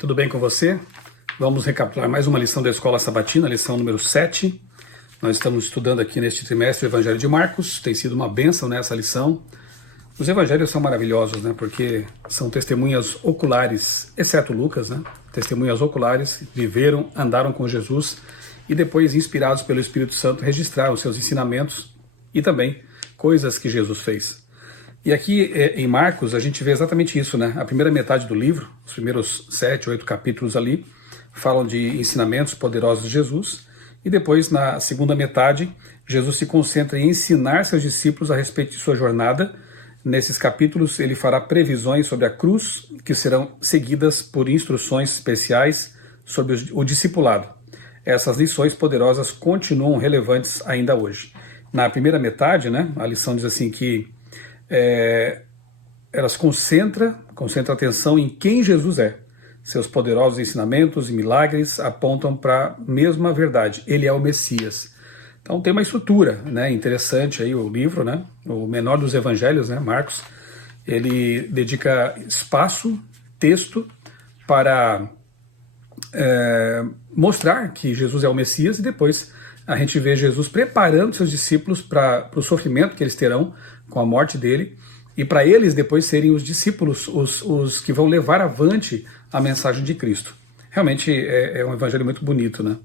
tudo bem com você? Vamos recapitular mais uma lição da Escola Sabatina, lição número 7. Nós estamos estudando aqui neste trimestre o Evangelho de Marcos, tem sido uma bênção nessa lição. Os evangelhos são maravilhosos, né? Porque são testemunhas oculares, exceto Lucas, né? Testemunhas oculares, viveram, andaram com Jesus e depois, inspirados pelo Espírito Santo, registraram seus ensinamentos e também coisas que Jesus fez. E aqui em Marcos a gente vê exatamente isso, né? A primeira metade do livro, os primeiros 7, 8 capítulos ali, falam de ensinamentos poderosos de Jesus, e depois, na segunda metade, Jesus se concentra em ensinar seus discípulos a respeito de sua jornada. Nesses capítulos ele fará previsões sobre a cruz, que serão seguidas por instruções especiais sobre o discipulado. Essas lições poderosas continuam relevantes ainda hoje. Na primeira metade, né, a lição diz assim que elas concentram a atenção em quem Jesus é. Seus poderosos ensinamentos e milagres apontam para a mesma verdade. Ele é o Messias. Então tem uma estrutura, né, interessante aí o livro, né, o menor dos evangelhos, né, Marcos. Ele dedica espaço, texto para mostrar que Jesus é o Messias, e depois a gente vê Jesus preparando seus discípulos para o sofrimento que eles terão com a morte dele, e para eles depois serem os discípulos, os que vão levar avante a mensagem de Cristo. Realmente é um evangelho muito bonito, né?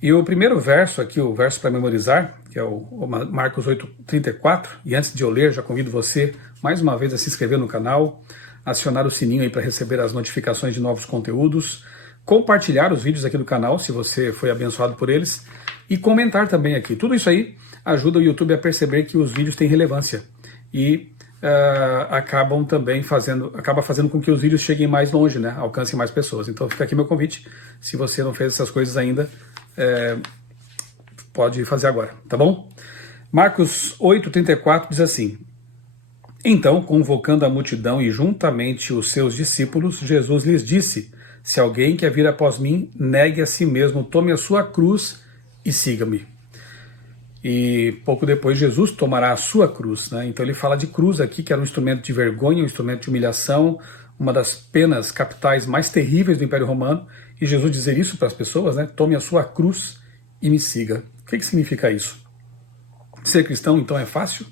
E o primeiro verso aqui, o verso para memorizar, que é o Marcos 8:34, e antes de eu ler, já convido você mais uma vez a se inscrever no canal, acionar o sininho aí para receber as notificações de novos conteúdos, compartilhar os vídeos aqui do canal, se você foi abençoado por eles, e comentar também aqui. Tudo isso aí ajuda o YouTube a perceber que os vídeos têm relevância e acaba fazendo com que os vídeos cheguem mais longe, né? Alcancem mais pessoas. Então fica aqui meu convite. Se você não fez essas coisas ainda, pode fazer agora, tá bom? Marcos 8:34 diz assim: Então, convocando a multidão e juntamente os seus discípulos, Jesus lhes disse: Se alguém quer vir após mim, negue a si mesmo, tome a sua cruz e siga-me. E pouco depois Jesus tomará a sua cruz, né? Então ele fala de cruz aqui, que era um instrumento de vergonha, um instrumento de humilhação, uma das penas capitais mais terríveis do Império Romano, e Jesus dizer isso para as pessoas, né? Tome a sua cruz e me siga. O que significa isso? Ser cristão, então, é fácil?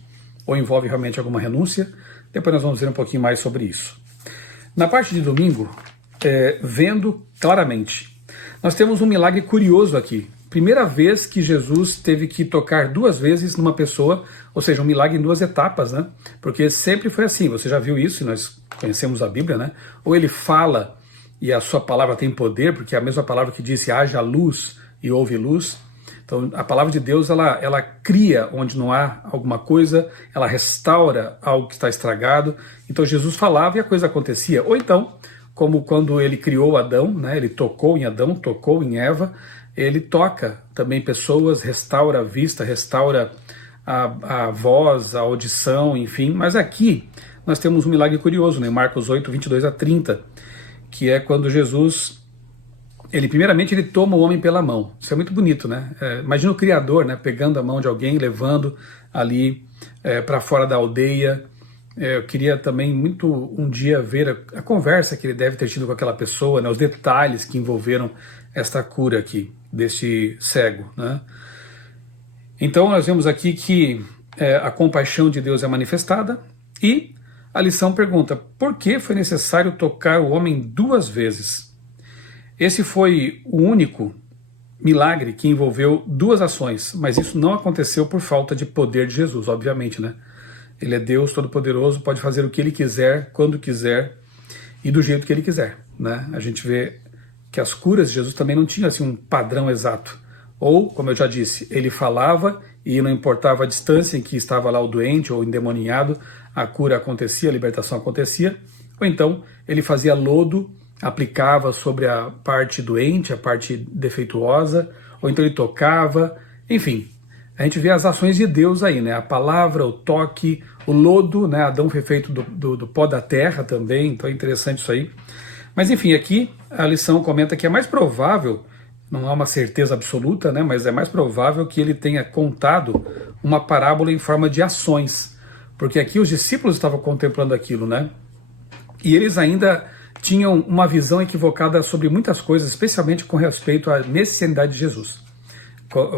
Ou envolve realmente alguma renúncia? Depois nós vamos ver um pouquinho mais sobre isso. Na parte de domingo, vendo claramente, nós temos um milagre curioso aqui. Primeira vez que Jesus teve que tocar 2 vezes numa pessoa, ou seja, um milagre em 2 etapas, né? Porque sempre foi assim, você já viu isso, e nós conhecemos a Bíblia, né? Ou ele fala e a sua palavra tem poder, porque é a mesma palavra que disse haja luz e houve luz. Então a palavra de Deus, ela cria onde não há alguma coisa, ela restaura algo que está estragado. Então Jesus falava e a coisa acontecia. Ou então, como quando ele criou Adão, né? Ele tocou em Adão, tocou em Eva, ele toca também pessoas, restaura a vista, restaura a voz, a audição, enfim. Mas aqui nós temos um milagre curioso, né? Marcos 8:22-30, que é quando Jesus, primeiramente ele toma o homem pela mão. Isso é muito bonito, né? Imagina o Criador, né, pegando a mão de alguém, levando ali para fora da aldeia. Eu queria também muito um dia ver a conversa que ele deve ter tido com aquela pessoa, né, os detalhes que envolveram esta cura aqui, deste cego, né? Então nós vemos aqui que a compaixão de Deus é manifestada, e a lição pergunta: por que foi necessário tocar o homem 2 vezes? Esse foi o único milagre que envolveu 2 ações, mas isso não aconteceu por falta de poder de Jesus, obviamente, né? Ele é Deus Todo-Poderoso, pode fazer o que Ele quiser, quando quiser e do jeito que Ele quiser, né? A gente vê que as curas de Jesus também não tinham assim, um padrão exato. Ou, como eu já disse, Ele falava e não importava a distância em que estava lá o doente ou o endemoniado, a cura acontecia, a libertação acontecia. Ou então, Ele fazia lodo, aplicava sobre a parte doente, a parte defeituosa, ou então Ele tocava, enfim. A gente vê as ações de Deus aí, né? A palavra, o toque, o lodo, né? Adão foi feito do pó da terra também, então é interessante isso aí. Mas enfim, aqui a lição comenta que é mais provável, não há uma certeza absoluta, né? Mas é mais provável que ele tenha contado uma parábola em forma de ações. Porque aqui os discípulos estavam contemplando aquilo, né? E eles ainda tinham uma visão equivocada sobre muitas coisas, especialmente com respeito à messianidade de Jesus.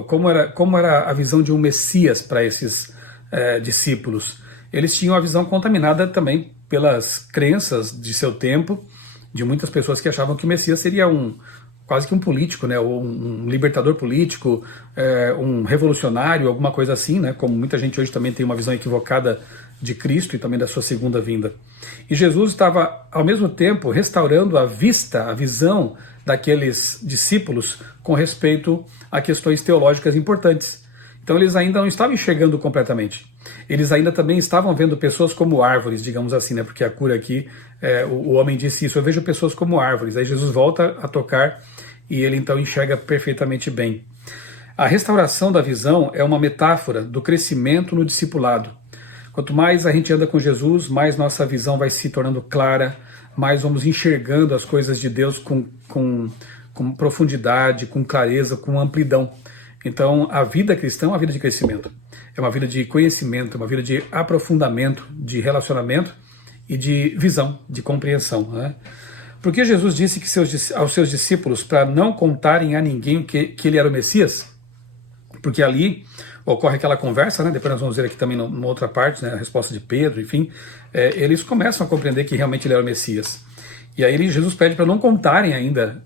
Como era a visão de um Messias para esses discípulos? Eles tinham a visão contaminada também pelas crenças de seu tempo, de muitas pessoas que achavam que o Messias seria quase que um político, né, ou um libertador político, um revolucionário, alguma coisa assim, né, como muita gente hoje também tem uma visão equivocada de Cristo e também da sua segunda vinda. E Jesus estava, ao mesmo tempo, restaurando a visão daqueles discípulos com respeito a questões teológicas importantes. Então eles ainda não estavam enxergando completamente. Eles ainda também estavam vendo pessoas como árvores, digamos assim, né? Porque a cura aqui, o homem disse isso, eu vejo pessoas como árvores. Aí Jesus volta a tocar e ele então enxerga perfeitamente bem. A restauração da visão é uma metáfora do crescimento no discipulado. Quanto mais a gente anda com Jesus, mais nossa visão vai se tornando clara, mais vamos enxergando as coisas de Deus com profundidade, com clareza, com amplidão. Então, a vida cristã é uma vida de crescimento, é uma vida de conhecimento, é uma vida de aprofundamento, de relacionamento e de visão, de compreensão, né? Porque Jesus disse que aos seus discípulos para não contarem a ninguém que ele era o Messias? Porque ali ocorre aquela conversa, né? Depois nós vamos ver aqui também numa outra parte, né? A resposta de Pedro, enfim, eles começam a compreender que realmente ele era o Messias. E aí Jesus pede para não contarem ainda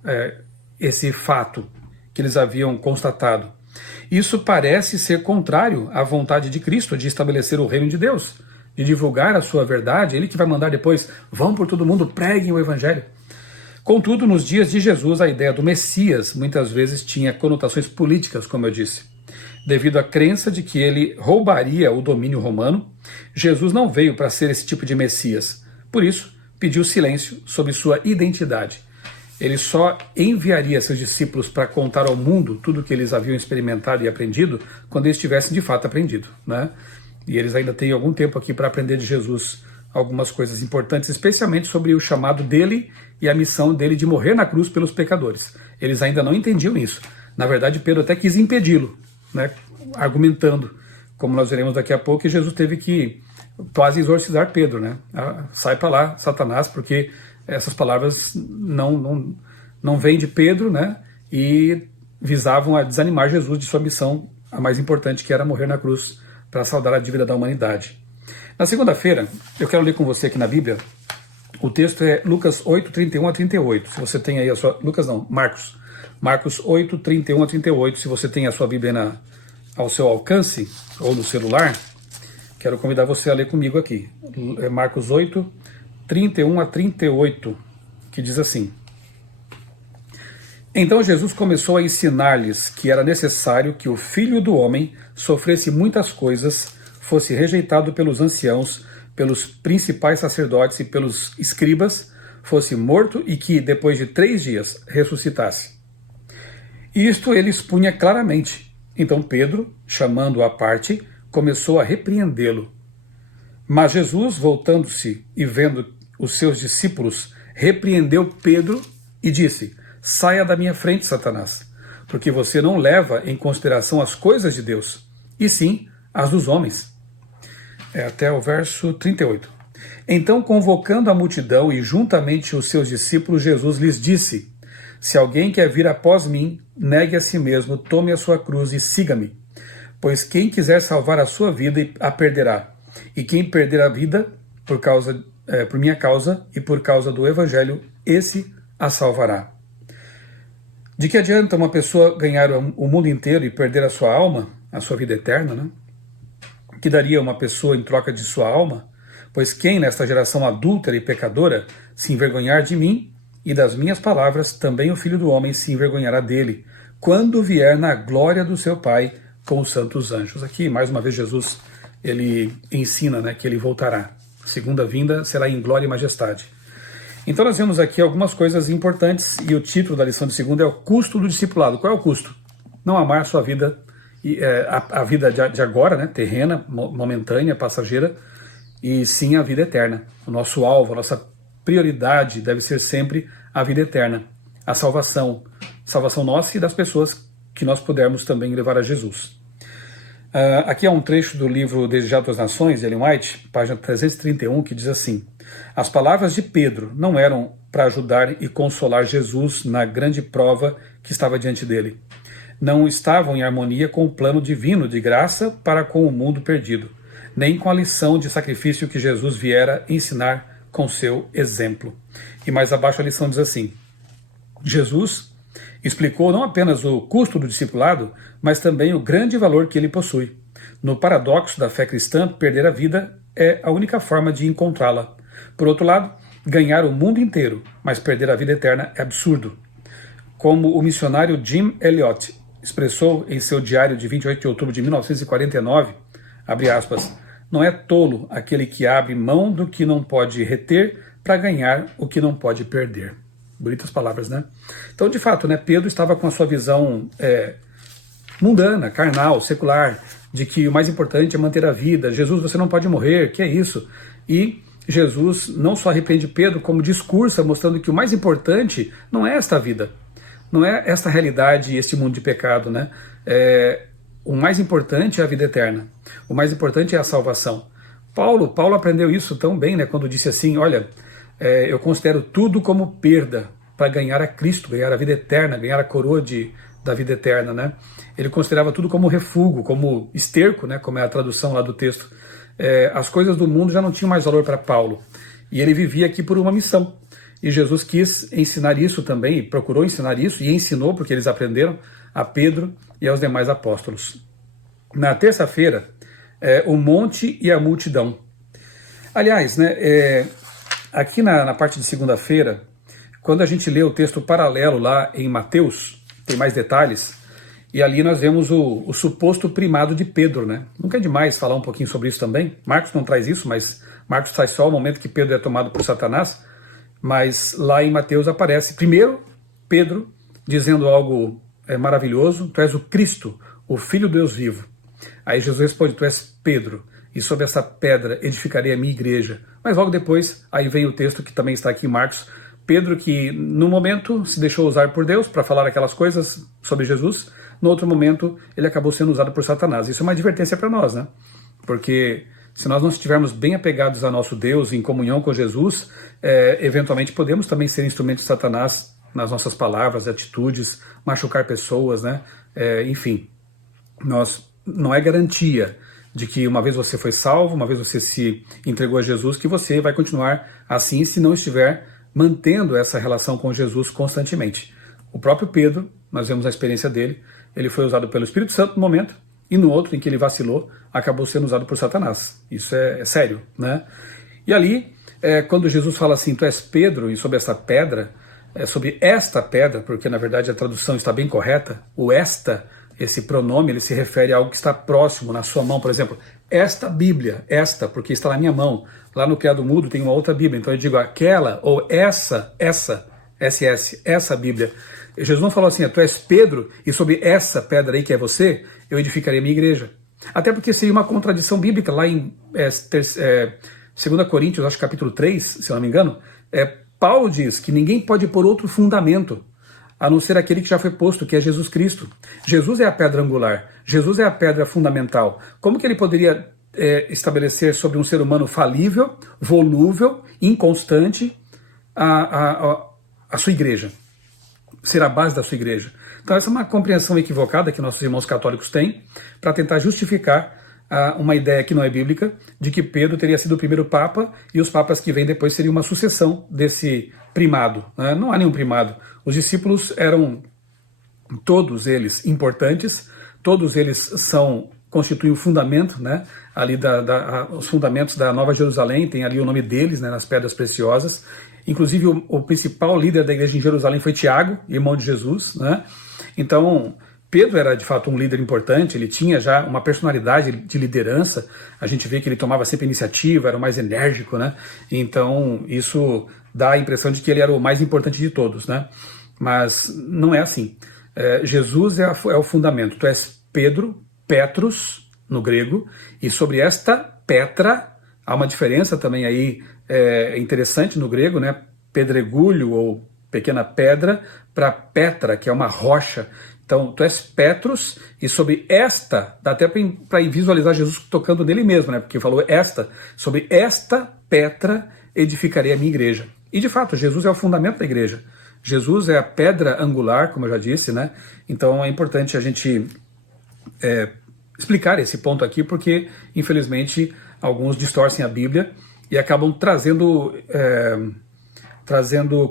esse fato que eles haviam constatado. Isso parece ser contrário à vontade de Cristo de estabelecer o reino de Deus, de divulgar a sua verdade, ele que vai mandar depois, vão por todo mundo, preguem o evangelho. Contudo, nos dias de Jesus, a ideia do Messias muitas vezes tinha conotações políticas, como eu disse. Devido à crença de que ele roubaria o domínio romano, Jesus não veio para ser esse tipo de Messias. Por isso, pediu silêncio sobre sua identidade. Ele só enviaria seus discípulos para contar ao mundo tudo o que eles haviam experimentado e aprendido quando eles tivessem de fato aprendido, né? E eles ainda têm algum tempo aqui para aprender de Jesus algumas coisas importantes, especialmente sobre o chamado dele e a missão dele de morrer na cruz pelos pecadores. Eles ainda não entendiam isso. Na verdade, Pedro até quis impedi-lo, né? Argumentando, como nós veremos daqui a pouco, que Jesus teve que quase exorcizar Pedro, né? Sai para lá, Satanás, porque essas palavras não vêm de Pedro, né? E visavam a desanimar Jesus de sua missão, a mais importante, que era morrer na cruz para salvar a dívida da humanidade. Na segunda-feira, eu quero ler com você aqui na Bíblia, o texto é Lucas 8, 31 a 38. Se você tem aí a sua... Marcos 8, 31 a 38. Se você tem a sua Bíblia ao seu alcance, ou no celular, quero convidar você a ler comigo aqui. É Marcos 8, 31 a 38, que diz assim: Então Jesus começou a ensinar-lhes que era necessário que o Filho do Homem sofresse muitas coisas, fosse rejeitado pelos anciãos, pelos principais sacerdotes e pelos escribas, fosse morto e que, depois de 3 dias, ressuscitasse. Isto ele expunha claramente. Então Pedro, chamando-o à parte, começou a repreendê-lo. Mas Jesus, voltando-se e vendo os seus discípulos, repreendeu Pedro e disse: Saia da minha frente, Satanás, porque você não leva em consideração as coisas de Deus, e sim as dos homens. Até o verso 38. Então, convocando a multidão e juntamente os seus discípulos, Jesus lhes disse: Se alguém quer vir após mim, negue a si mesmo, tome a sua cruz e siga-me. Pois quem quiser salvar a sua vida a perderá, e quem perder a vida por minha causa e por causa do Evangelho, esse a salvará. De que adianta uma pessoa ganhar o mundo inteiro e perder a sua alma, a sua vida eterna, né? Que daria uma pessoa em troca de sua alma? Pois quem nesta geração adúltera e pecadora se envergonhar de mim e das minhas palavras, também o Filho do Homem se envergonhará dele, quando vier na glória do seu Pai com os santos anjos. Aqui, mais uma vez, Jesus ele ensina, né, que ele voltará. A segunda vinda será em glória e majestade. Então nós vemos aqui algumas coisas importantes e o título da lição de segunda é o custo do discipulado. Qual é o custo? Não amar a sua vida, a vida de agora, né, terrena, momentânea, passageira, e sim a vida eterna. O nosso alvo, a nossa prioridade deve ser sempre a vida eterna, a salvação nossa e das pessoas que nós pudermos também levar a Jesus. Aqui é um trecho do livro Desejado das Nações, de Ellen White, página 331, que diz assim: As palavras de Pedro não eram para ajudar e consolar Jesus na grande prova que estava diante dele. Não estavam em harmonia com o plano divino de graça para com o mundo perdido, nem com a lição de sacrifício que Jesus viera ensinar com seu exemplo. E mais abaixo a lição diz assim: Jesus explicou não apenas o custo do discipulado, mas também o grande valor que ele possui. No paradoxo da fé cristã, perder a vida é a única forma de encontrá-la. Por outro lado, ganhar o mundo inteiro, mas perder a vida eterna é absurdo. Como o missionário Jim Elliot expressou em seu diário de 28 de outubro de 1949, abre aspas, não é tolo aquele que abre mão do que não pode reter para ganhar o que não pode perder. Bonitas palavras, né? Então, de fato, né, Pedro estava com a sua visão mundana, carnal, secular, de que o mais importante é manter a vida. Jesus, você não pode morrer, que é isso? E Jesus não só repreende Pedro, como discursa, mostrando que o mais importante não é esta vida, não é esta realidade e este mundo de pecado, né? O mais importante é a vida eterna, o mais importante é a salvação. Paulo aprendeu isso tão bem, né, quando disse assim, olha, eu considero tudo como perda para ganhar a Cristo, ganhar a vida eterna, ganhar a coroa da vida eterna, né? Ele considerava tudo como refúgio, como esterco, né, como é a tradução lá do texto. As coisas do mundo já não tinham mais valor para Paulo, e ele vivia aqui por uma missão. E Jesus quis ensinar isso também, procurou ensinar isso, e ensinou, porque eles aprenderam, a Pedro e aos demais apóstolos. Na terça-feira, o monte e a multidão. Aliás, né, aqui na parte de segunda-feira, quando a gente lê o texto paralelo lá em Mateus, tem mais detalhes, e ali nós vemos o suposto primado de Pedro, né? Nunca é demais falar um pouquinho sobre isso também. Marcos não traz isso, mas Marcos traz só o momento que Pedro é tomado por Satanás. Mas lá em Mateus aparece, primeiro, Pedro dizendo algo maravilhoso, tu és o Cristo, o Filho de Deus vivo. Aí Jesus responde, tu és Pedro, e sobre essa pedra edificarei a minha igreja. Mas logo depois, aí vem o texto que também está aqui em Marcos, Pedro que no momento se deixou usar por Deus para falar aquelas coisas sobre Jesus, no outro momento ele acabou sendo usado por Satanás. Isso é uma advertência para nós, né? Porque se nós não estivermos bem apegados a nosso Deus, em comunhão com Jesus, eventualmente podemos também ser instrumentos de Satanás nas nossas palavras, atitudes, machucar pessoas, né? Enfim, não é garantia de que uma vez você foi salvo, uma vez você se entregou a Jesus, que você vai continuar assim se não estiver mantendo essa relação com Jesus constantemente. O próprio Pedro, nós vemos a experiência dele, ele foi usado pelo Espírito Santo no momento, e no outro, em que ele vacilou, acabou sendo usado por Satanás. Isso é sério, né? E ali, quando Jesus fala assim, tu és Pedro, e sobre essa pedra, sobre esta pedra, porque na verdade a tradução está bem correta, o esta, esse pronome, ele se refere a algo que está próximo, na sua mão, por exemplo, esta Bíblia, esta, porque está na minha mão, lá no criado mudo tem uma outra Bíblia, então eu digo aquela, ou essa Bíblia. Jesus não falou assim, tu és Pedro, e sobre essa pedra aí que é você, eu edificarei a minha igreja. Até porque seria uma contradição bíblica, lá em 2 Coríntios, acho capítulo 3, se eu não me engano, Paulo diz que ninguém pode pôr outro fundamento, a não ser aquele que já foi posto, que é Jesus Cristo. Jesus é a pedra angular, Jesus é a pedra fundamental. Como que ele poderia estabelecer sobre um ser humano falível, volúvel, inconstante, a sua igreja? Ser a base da sua igreja. Então essa é uma compreensão equivocada que nossos irmãos católicos têm para tentar justificar uma ideia que não é bíblica, de que Pedro teria sido o primeiro papa e os papas que vêm depois seriam uma sucessão desse primado, né? Não há nenhum primado. Os discípulos eram todos eles importantes, todos eles constituem o fundamento, né? Ali os fundamentos da Nova Jerusalém, tem ali o nome deles, né, nas pedras preciosas. Inclusive o principal líder da igreja em Jerusalém foi Tiago, irmão de Jesus, né? Então Pedro era de fato um líder importante, ele tinha já uma personalidade de liderança, a gente vê que ele tomava sempre iniciativa, era o mais enérgico, né? Então isso dá a impressão de que ele era o mais importante de todos, né? Mas não é assim. Jesus é o fundamento. Tu és Pedro, Petros, no grego, e sobre esta Petra, há uma diferença também aí interessante no grego, né? Pedregulho ou pequena pedra, para Petra, que é uma rocha. Então, tu és Petros, e sobre esta, dá até para visualizar Jesus tocando nele mesmo, né? Porque falou esta, sobre esta Petra edificarei a minha igreja. E de fato, Jesus é o fundamento da igreja. Jesus é a pedra angular, como eu já disse, né? Então é importante a gente explicar esse ponto aqui, porque infelizmente alguns distorcem a Bíblia e acabam trazendo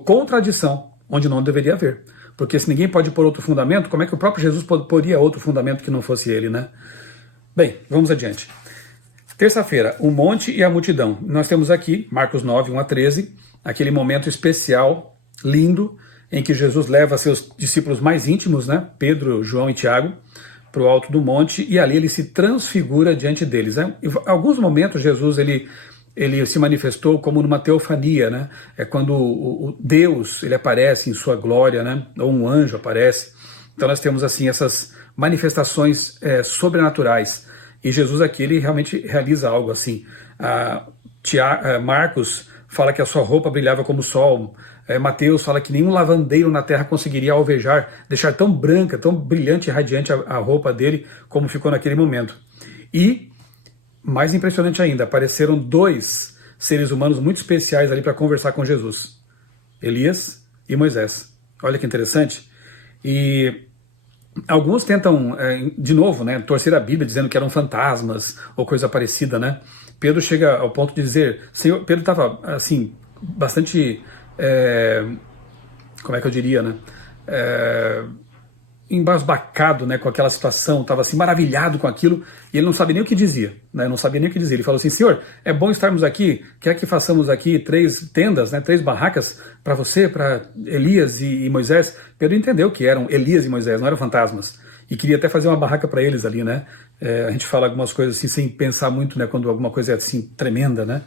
contradição onde não deveria haver. Porque se ninguém pode pôr outro fundamento, como é que o próprio Jesus poria outro fundamento que não fosse ele, né? Bem, vamos adiante. Terça-feira, o monte e a multidão. Nós temos aqui, Marcos 9, 1 a 13, aquele momento especial, lindo, em que Jesus leva seus discípulos mais íntimos, né? Pedro, João e Tiago, para o alto do monte, e ali ele se transfigura diante deles. Né? Em alguns momentos, Jesus ele se manifestou como numa teofania, né? É quando o Deus ele aparece em sua glória, né? Ou um anjo aparece. Então nós temos assim essas manifestações sobrenaturais. E Jesus aqui ele realmente realiza algo assim. Marcos fala que a sua roupa brilhava como o sol. Mateus fala que nenhum lavandeiro na terra conseguiria alvejar, deixar tão branca, tão brilhante e radiante a roupa dele como ficou naquele momento. E mais impressionante ainda, apareceram 2 seres humanos muito especiais ali para conversar com Jesus. Elias e Moisés. Olha que interessante. E alguns tentam, de novo, né, torcer a Bíblia dizendo que eram fantasmas ou coisa parecida, né? Pedro chega ao ponto de dizer... Pedro estava, assim, bastante... como é que eu diria, né? Embasbacado, né, com aquela situação, estava assim maravilhado com aquilo, e ele não sabia nem o que dizia, né, não sabia nem o que dizer. Ele falou assim: Senhor, é bom estarmos aqui, quer que façamos aqui 3 tendas, né, 3 barracas para você, para Elias e Moisés? Pedro entendeu que eram Elias e Moisés, não eram fantasmas, e queria até fazer uma barraca para eles ali, né? A gente fala algumas coisas assim sem pensar muito, né, quando alguma coisa é assim tremenda, né?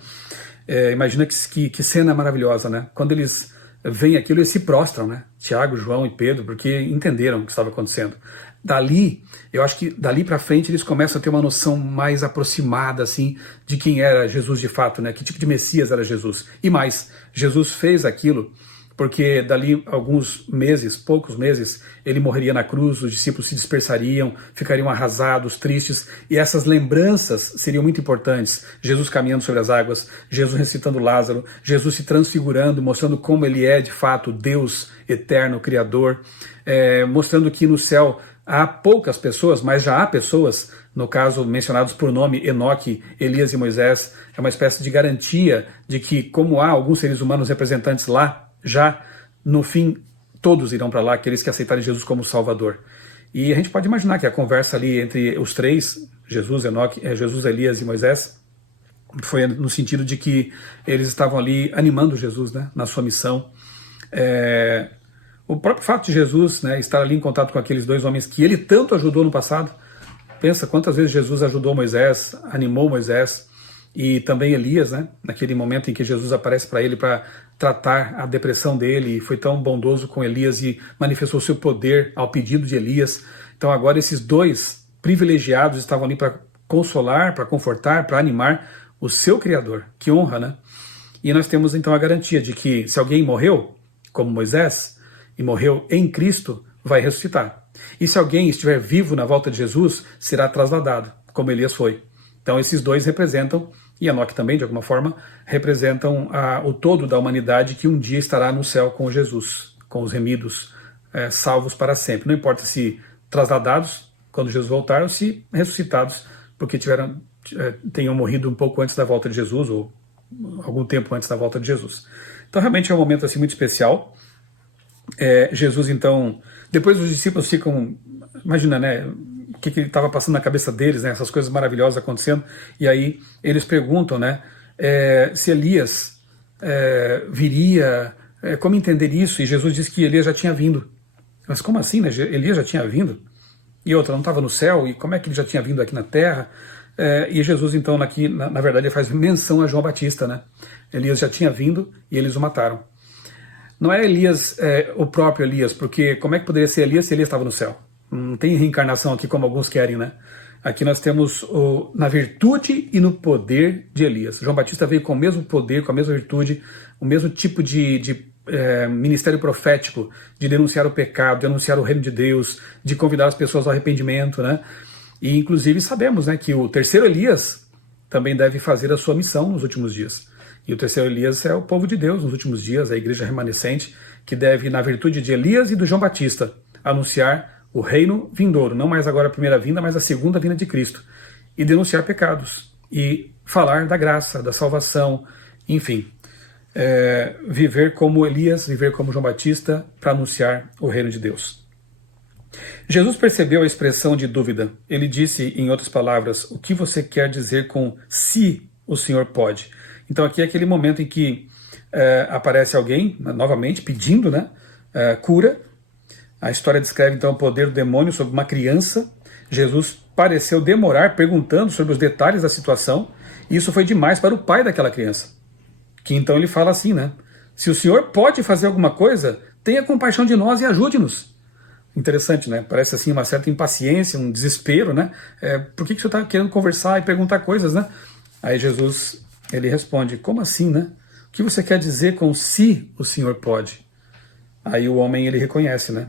Imagina que cena maravilhosa, né? Quando eles vem aquilo e se prostram, né? Tiago, João e Pedro, porque entenderam o que estava acontecendo. Dali, eu acho que dali para frente eles começam a ter uma noção mais aproximada, assim, de quem era Jesus de fato, né? Que tipo de Messias era Jesus. E mais, Jesus fez aquilo porque dali alguns meses, poucos meses, ele morreria na cruz, os discípulos se dispersariam, ficariam arrasados, tristes, e essas lembranças seriam muito importantes. Jesus caminhando sobre as águas, Jesus ressuscitando Lázaro, Jesus se transfigurando, mostrando como ele é de fato Deus eterno, Criador, mostrando que no céu há poucas pessoas, mas já há pessoas, no caso mencionados por nome, Enoque, Elias e Moisés. É uma espécie de garantia de que, como há alguns seres humanos representantes lá, já no fim todos irão para lá, aqueles que aceitarem Jesus como Salvador. E a gente pode imaginar que a conversa ali entre os 3, Jesus, Elias e Moisés, foi no sentido de que eles estavam ali animando Jesus, né, na sua missão. O próprio fato de Jesus, né, estar ali em contato com aqueles 2 homens que ele tanto ajudou no passado. Pensa quantas vezes Jesus ajudou Moisés, animou Moisés, e também Elias, né, naquele momento em que Jesus aparece para ele para tratar a depressão dele, e foi tão bondoso com Elias e manifestou seu poder ao pedido de Elias. Então agora esses 2 privilegiados estavam ali para consolar, para confortar, para animar o seu Criador. Que honra, né? E nós temos então a garantia de que se alguém morreu, como Moisés, e morreu em Cristo, vai ressuscitar. E se alguém estiver vivo na volta de Jesus, será trasladado, como Elias foi. Então esses 2 representam, e Enoque também, de alguma forma, representam o todo da humanidade que um dia estará no céu com Jesus, com os remidos, salvos para sempre. Não importa se trasladados, quando Jesus voltar, ou se ressuscitados, porque tenham morrido um pouco antes da volta de Jesus, ou algum tempo antes da volta de Jesus. Então realmente é um momento assim muito especial. Jesus, então, depois os discípulos ficam, imagina, né, o que estava passando na cabeça deles, né, essas coisas maravilhosas acontecendo, e aí eles perguntam, né, se Elias viria, como entender isso? E Jesus diz que Elias já tinha vindo. Mas como assim, né? Elias já tinha vindo? E outra, não estava no céu? E como é que ele já tinha vindo aqui na terra? E Jesus, então, aqui, na verdade, faz menção a João Batista, né? Elias já tinha vindo e eles o mataram. Não é Elias, o próprio Elias, porque como é que poderia ser Elias se Elias estava no céu? Não tem reencarnação aqui como alguns querem, né? Aqui nós temos na virtude e no poder de Elias. João Batista veio com o mesmo poder, com a mesma virtude, o mesmo tipo de ministério profético, de denunciar o pecado, de anunciar o reino de Deus, de convidar as pessoas ao arrependimento, né? E inclusive sabemos, né, que o terceiro Elias também deve fazer a sua missão nos últimos dias. E o terceiro Elias é o povo de Deus nos últimos dias, a igreja remanescente, que deve, na virtude de Elias e do João Batista, anunciar o reino vindouro, não mais agora a primeira vinda, mas a segunda vinda de Cristo, e denunciar pecados, e falar da graça, da salvação, enfim, viver como Elias, viver como João Batista, para anunciar o reino de Deus. Jesus percebeu a expressão de dúvida. Ele disse, em outras palavras, o que você quer dizer com se o Senhor pode? Então aqui é aquele momento em que aparece alguém, novamente, pedindo, né, cura. A história descreve então o poder do demônio sobre uma criança. Jesus pareceu demorar perguntando sobre os detalhes da situação, e isso foi demais para o pai daquela criança. Que então ele fala assim, né? Se o Senhor pode fazer alguma coisa, tenha compaixão de nós e ajude-nos. Interessante, né? Parece assim uma certa impaciência, um desespero, né? Por que o senhor está querendo conversar e perguntar coisas, né? Aí Jesus, ele responde, como assim, né? O que você quer dizer com se o Senhor pode? Aí o homem, ele reconhece, né?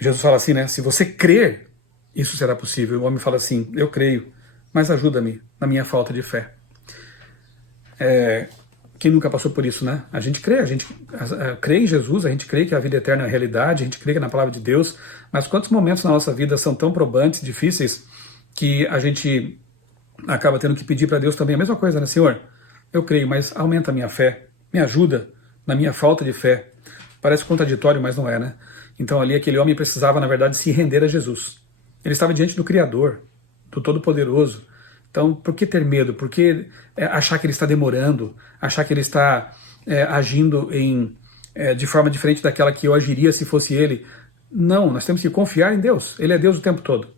Jesus fala assim, né? Se você crer, isso será possível. O homem fala assim, eu creio, mas ajuda-me na minha falta de fé. Quem nunca passou por isso, né? A gente crê em Jesus, a gente crê que a vida eterna é a realidade, a gente crê na palavra de Deus, mas quantos momentos na nossa vida são tão probantes, difíceis, que a gente acaba tendo que pedir para Deus também a mesma coisa, né? Senhor, eu creio, mas aumenta a minha fé, me ajuda na minha falta de fé. Parece contraditório, mas não é, né? Então ali aquele homem precisava, na verdade, se render a Jesus. Ele estava diante do Criador, do Todo-Poderoso. Então, por que ter medo? Por que achar que ele está demorando? Achar que ele está agindo de forma diferente daquela que eu agiria se fosse ele? Não, nós temos que confiar em Deus. Ele é Deus o tempo todo.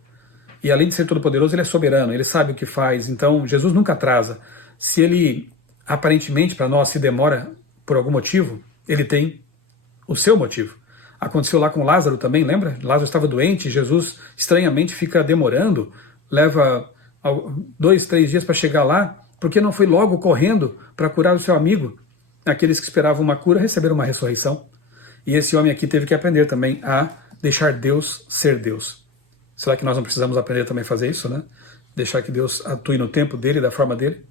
E além de ser todo-poderoso, ele é soberano, ele sabe o que faz. Então, Jesus nunca atrasa. Se ele, aparentemente, para nós, se demora por algum motivo, ele tem o seu motivo. Aconteceu lá com Lázaro também, lembra? Lázaro estava doente, Jesus estranhamente fica demorando, leva 2, 3 dias para chegar lá, porque não foi logo correndo para curar o seu amigo? Aqueles que esperavam uma cura receberam uma ressurreição. E esse homem aqui teve que aprender também a deixar Deus ser Deus. Será que nós não precisamos aprender também a fazer isso, né? Deixar que Deus atue no tempo dele, da forma dele.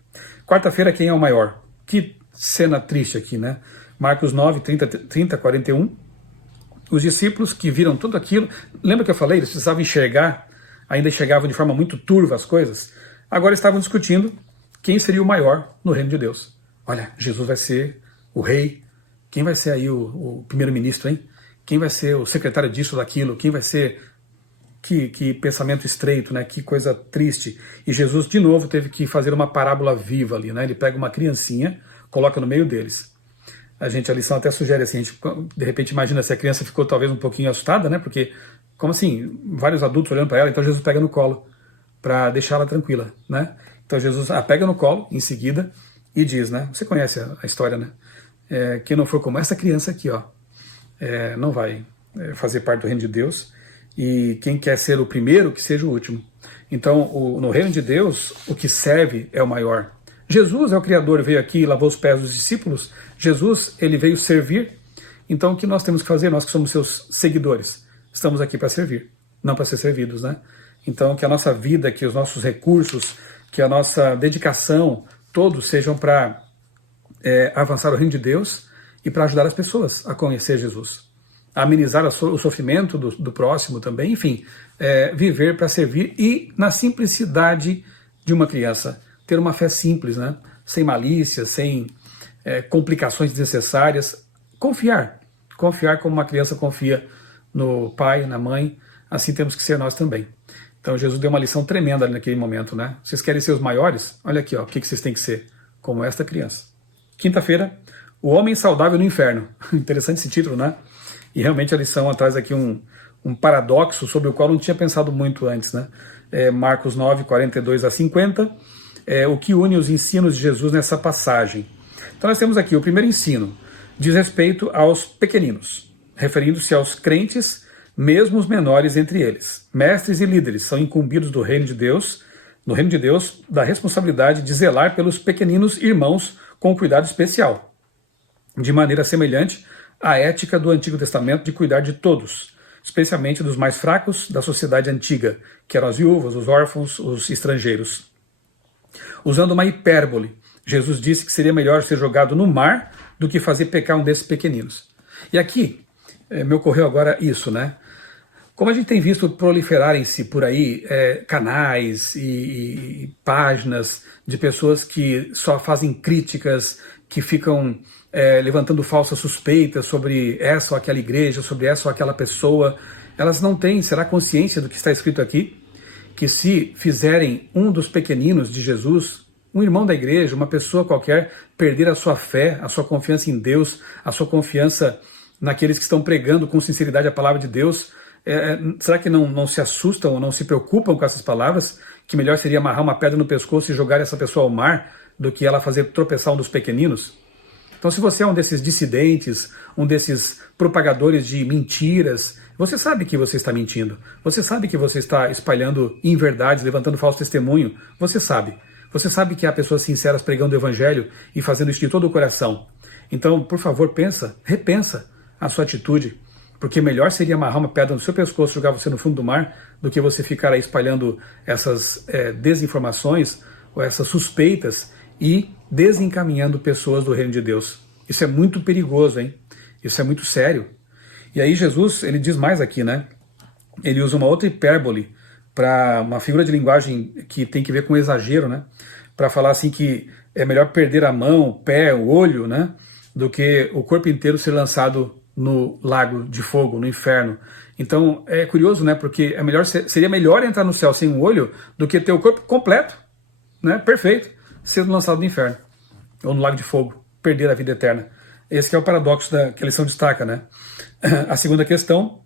Quarta-feira, quem é o maior? Que cena triste aqui, né? Marcos 9, 30, 41. Os discípulos que viram tudo aquilo, lembra que eu falei? Eles precisavam enxergar, ainda enxergavam de forma muito turva as coisas. Agora estavam discutindo quem seria o maior no reino de Deus. Olha, Jesus vai ser o rei. Quem vai ser aí o primeiro-ministro, hein? Quem vai ser o secretário disso ou daquilo? Quem vai ser... Que pensamento estreito, né? Que coisa triste. E Jesus, de novo, teve que fazer uma parábola viva ali, né? Ele pega uma criancinha, coloca no meio deles. A lição até sugere assim, a gente de repente imagina se a criança ficou talvez um pouquinho assustada, né? Porque, como assim, vários adultos olhando para ela, então Jesus pega no colo para deixá-la tranquila, né? Então Jesus a pega no colo em seguida e diz, né? Você conhece a história, né? Quem não for como essa criança aqui, ó, não vai fazer parte do reino de Deus. E quem quer ser o primeiro, que seja o último. Então, no reino de Deus, o que serve é o maior. Jesus é o Criador, veio aqui e lavou os pés dos discípulos. Jesus, ele veio servir. Então, o que nós temos que fazer? Nós que somos seus seguidores, estamos aqui para servir, não para ser servidos, né? Então, que a nossa vida, que os nossos recursos, que a nossa dedicação, todos sejam para avançar o reino de Deus e para ajudar as pessoas a conhecer Jesus. A amenizar o sofrimento do próximo também, enfim, viver para servir e na simplicidade de uma criança. Ter uma fé simples, né? Sem malícia, sem complicações desnecessárias. Confiar como uma criança confia no pai, na mãe, assim temos que ser nós também. Então Jesus deu uma lição tremenda ali naquele momento, né? Vocês querem ser os maiores? Olha aqui, ó, o que vocês têm que ser, como esta criança. Quinta-feira, o homem saudável no inferno. Interessante esse título, né? E realmente a lição traz aqui um paradoxo sobre o qual eu não tinha pensado muito antes, né? Marcos 9, 42 a 50, o que une os ensinos de Jesus nessa passagem. Então nós temos aqui o primeiro ensino, diz respeito aos pequeninos, referindo-se aos crentes, mesmo os menores entre eles. Mestres e líderes são incumbidos do reino de Deus, no reino de Deus, da responsabilidade de zelar pelos pequeninos irmãos com cuidado especial, de maneira semelhante à ética do Antigo Testamento de cuidar de todos, especialmente dos mais fracos da sociedade antiga, que eram as viúvas, os órfãos, os estrangeiros. Usando uma hipérbole, Jesus disse que seria melhor ser jogado no mar do que fazer pecar um desses pequeninos. E aqui me ocorreu agora isso, né? Como a gente tem visto proliferarem-se por aí canais e páginas de pessoas que só fazem críticas, que ficam levantando falsas suspeitas sobre essa ou aquela igreja, sobre essa ou aquela pessoa, elas não têm, será, consciência do que está escrito aqui? Que se fizerem um dos pequeninos de Jesus, um irmão da igreja, uma pessoa qualquer, perder a sua fé, a sua confiança em Deus, a sua confiança naqueles que estão pregando com sinceridade a palavra de Deus, será que não se assustam ou não se preocupam com essas palavras? Que melhor seria amarrar uma pedra no pescoço e jogar essa pessoa ao mar do que ela fazer tropeçar um dos pequeninos? Então, se você é um desses dissidentes, um desses propagadores de mentiras, você sabe que você está mentindo. Você sabe que você está espalhando inverdades, levantando falso testemunho. Você sabe. Você sabe que há pessoas sinceras pregando o evangelho e fazendo isso de todo o coração. Então, por favor, repensa a sua atitude. Porque melhor seria amarrar uma pedra no seu pescoço e jogar você no fundo do mar do que você ficar aí espalhando essas desinformações ou essas suspeitas e desencaminhando pessoas do reino de Deus. Isso é muito perigoso, hein? Isso é muito sério. E aí Jesus, ele diz mais aqui, né? Ele usa uma outra hipérbole para uma figura de linguagem que tem que ver com exagero, né? Para falar assim que é melhor perder a mão, o pé, o olho, né? Do que o corpo inteiro ser lançado no lago de fogo, no inferno. Então é curioso, né? Porque seria melhor entrar no céu sem um olho do que ter o corpo completo, né? Perfeito, sendo lançado no inferno ou no lago de fogo, perder a vida eterna. Esse que é o paradoxo que a lição destaca, né? A segunda questão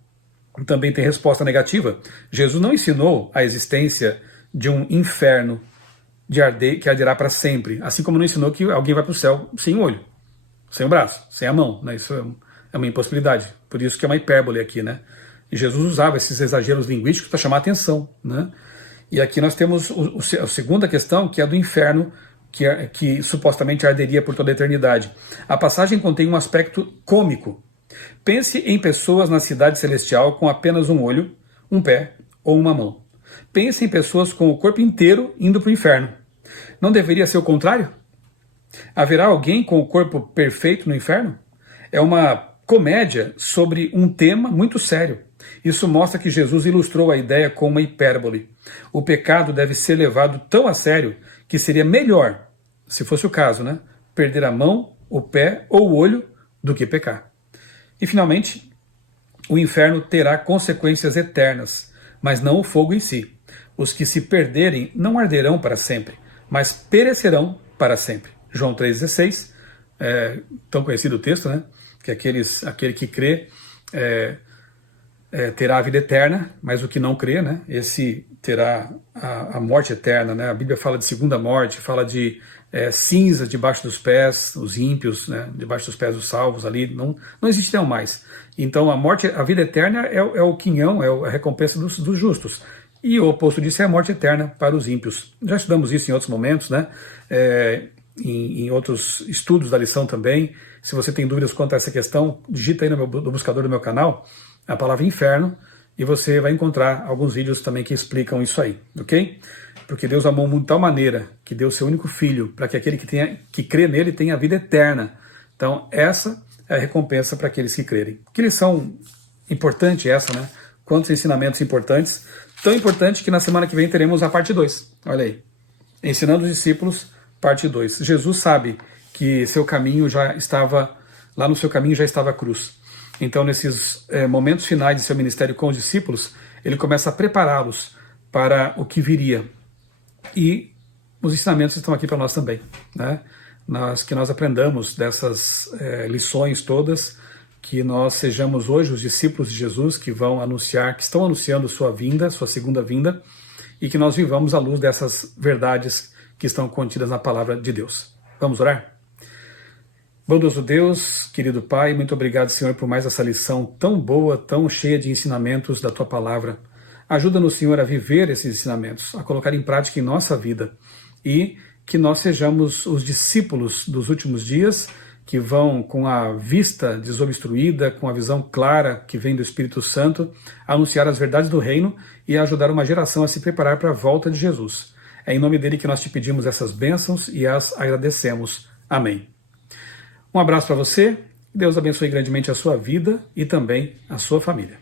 também tem resposta negativa. Jesus não ensinou a existência de um inferno que arderá para sempre, assim como não ensinou que alguém vai para o céu sem o olho, sem o braço, sem a mão, né? Isso é uma impossibilidade. Por isso que é uma hipérbole aqui, né? E Jesus usava esses exageros linguísticos para chamar a atenção, né? E aqui nós temos a segunda questão, que é a do inferno, que supostamente arderia por toda a eternidade. A passagem contém um aspecto cômico. Pense em pessoas na cidade celestial com apenas um olho, um pé ou uma mão. Pense em pessoas com o corpo inteiro indo para o inferno. Não deveria ser o contrário? Haverá alguém com o corpo perfeito no inferno? É uma comédia sobre um tema muito sério. Isso mostra que Jesus ilustrou a ideia com uma hipérbole. O pecado deve ser levado tão a sério que seria melhor, se fosse o caso, né, perder a mão, o pé ou o olho do que pecar. E finalmente, o inferno terá consequências eternas, mas não o fogo em si. Os que se perderem não arderão para sempre, mas perecerão para sempre. João 3,16, tão conhecido o texto, né? Que aquele que crê terá a vida eterna, mas o que não crê, né? Esse terá a morte eterna, né? A Bíblia fala de segunda morte, fala de cinzas debaixo dos pés, os ímpios, né? Debaixo dos pés dos salvos ali, não existirão mais. Então a vida eterna é o quinhão, é a recompensa dos justos. E o oposto disso é a morte eterna para os ímpios. Já estudamos isso em outros momentos, né? Em outros estudos da lição também. Se você tem dúvidas quanto a essa questão, digita aí no buscador do meu canal a palavra inferno e você vai encontrar alguns vídeos também que explicam isso aí, ok? Porque Deus amou o mundo de tal maneira que deu seu único filho para que aquele que crê nele tenha a vida eterna. Então essa é a recompensa para aqueles que crerem. Que lição importante essa, né? Quantos ensinamentos importantes. Tão importante que na semana que vem teremos a parte 2. Olha aí. Ensinando os discípulos, parte 2. Jesus sabe que seu caminho já estava, lá no seu caminho já estava a cruz. Então, nesses momentos finais de seu ministério com os discípulos, ele começa a prepará-los para o que viria. E os ensinamentos estão aqui para nós também, né? Que nós aprendamos dessas lições todas, que nós sejamos hoje os discípulos de Jesus que estão anunciando sua vinda, sua segunda vinda, e que nós vivamos à luz dessas verdades que estão contidas na palavra de Deus. Vamos orar? Bondoso Deus, querido Pai, muito obrigado, Senhor, por mais essa lição tão boa, tão cheia de ensinamentos da Tua palavra. Ajuda-nos, Senhor, a viver esses ensinamentos, a colocar em prática em nossa vida e que nós sejamos os discípulos dos últimos dias que vão com a vista desobstruída, com a visão clara que vem do Espírito Santo, anunciar as verdades do reino e ajudar uma geração a se preparar para a volta de Jesus. É em nome dele que nós te pedimos essas bênçãos e as agradecemos. Amém. Um abraço para você, Deus abençoe grandemente a sua vida e também a sua família.